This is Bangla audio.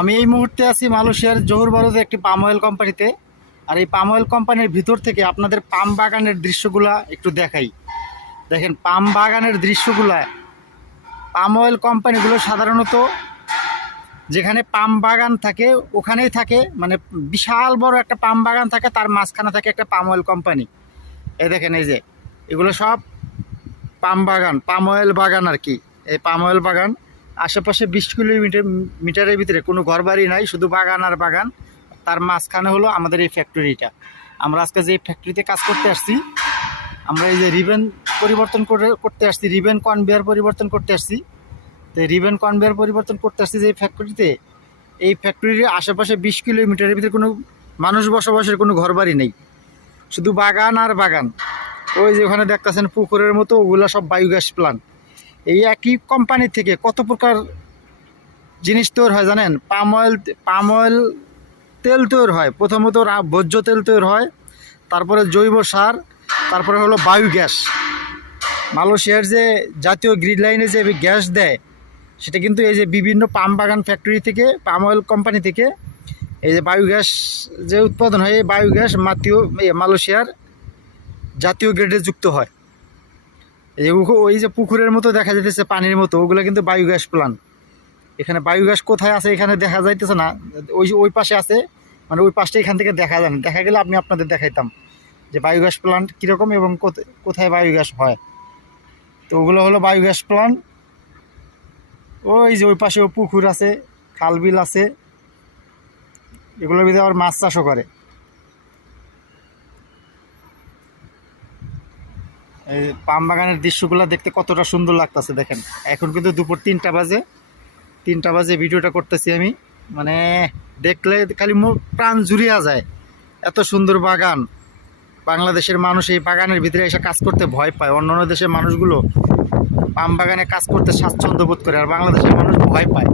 আমি এই মুহূর্তে আছি মালয়েশিয়ার জোহর বারুতে একটি পাম অয়েল কোম্পানিতে। আর এই পাম অয়েল কোম্পানির ভিতর থেকে আপনাদের পাম বাগানের দৃশ্যগুলা একটু দেখাই। দেখেন পাম বাগানের দৃশ্যগুলা। পাম অয়েল কোম্পানিগুলো সাধারণত যেখানে পাম বাগান থাকে ওখানেই থাকে, মানে বিশাল বড় একটা পাম বাগান থাকে, তার মাঝখানে থাকে একটা পাম অয়েল কোম্পানি। এই দেখেন, এই যে এগুলো সব পাম বাগান, পাম অয়েল বাগান আর কি। এই পাম অয়েল বাগান আশেপাশে 20 কিলোমিটারের ভিতরে কোনো ঘরবাড়ি নাই, শুধু বাগান আর বাগান। তার মাঝখানে হলো আমাদের এই ফ্যাক্টরিটা। আমরা আজকে যে ফ্যাক্টরিতে কাজ করতে আসছি, আমরা এই যে রিবেন পরিবর্তন করতে আসছি, রিবেন কনভেয়ার পরিবর্তন করতে আসছি। তো রিবেন কনভেয়ার পরিবর্তন করতে আসছি যে ফ্যাক্টরিতে, এই ফ্যাক্টরির আশেপাশে 20 কিলোমিটারের ভিতরে কোনো মানুষ বসবাসের কোনো ঘরবাড়ি নেই, শুধু বাগান আর বাগান। ওই যে ওখানে দেখতেছেন পুকুরের মতো, ওগুলো সব বায়োগ্যাস প্লান্ট। এই একই কোম্পানি থেকে কত প্রকার জিনিস তৈরি হয় জানেন? পাম অয়েল তেল তৈরি হয়, প্রথমত ভোজ্য তেল তৈরি হয়, তারপরে জৈব সার, তারপরে হলো বায়োগ্যাস। মালয়েশিয়ার যে জাতীয় গ্রিড লাইনে যে গ্যাস দেয়, সেটা কিন্তু এই যে বিভিন্ন পাম বাগান ফ্যাক্টরি থেকে, পাম অয়েল কোম্পানি থেকে এই যে বায়োগ্যাস যে উৎপাদন হয়, এই বায়োগ্যাস মালয়েশিয়ার জাতীয় গ্রেডে যুক্ত হয়। ওই যে পুকুরের মতো দেখা যাইতেছে পানির মতো, ওগুলো কিন্তু বায়োগ্যাস প্লান্ট। এখানে বায়োগ্যাস কোথায় আছে এখানে দেখা যাইতেছে না, ওই পাশে আছে, মানে ওই পাশটা এখান থেকে দেখা যায় না। দেখা গেলে আপনি আপনাদের দেখাইতাম যে বায়োগ্যাস প্লান্ট কীরকম এবং কোথায় বায়োগ্যাস হয়। তো ওগুলো হলো বায়োগ্যাস প্লান্ট। ওই যে ওই পাশেও পুকুর আছে, খাল বিল আছে, এগুলোর ভিতরে আবার মাছ চাষও করে। এই পাম বাগানের দৃশ্যগুলো দেখতে কতটা সুন্দর লাগতেছে দেখেন। এখন কিন্তু দুপুর 3টা বাজে ভিডিওটা করতেছি আমি। মানে দেখলে খালি প্রাণ জুড়িয়া যায়, এত সুন্দর বাগান। বাংলাদেশের মানুষ এই বাগানের ভিতরে এসে কাজ করতে ভয় পায়। অন্যান্য দেশের মানুষগুলো পাম বাগানে কাজ করতে স্বাচ্ছন্দ্য বোধ করে, আর বাংলাদেশের মানুষ ভয় পায়।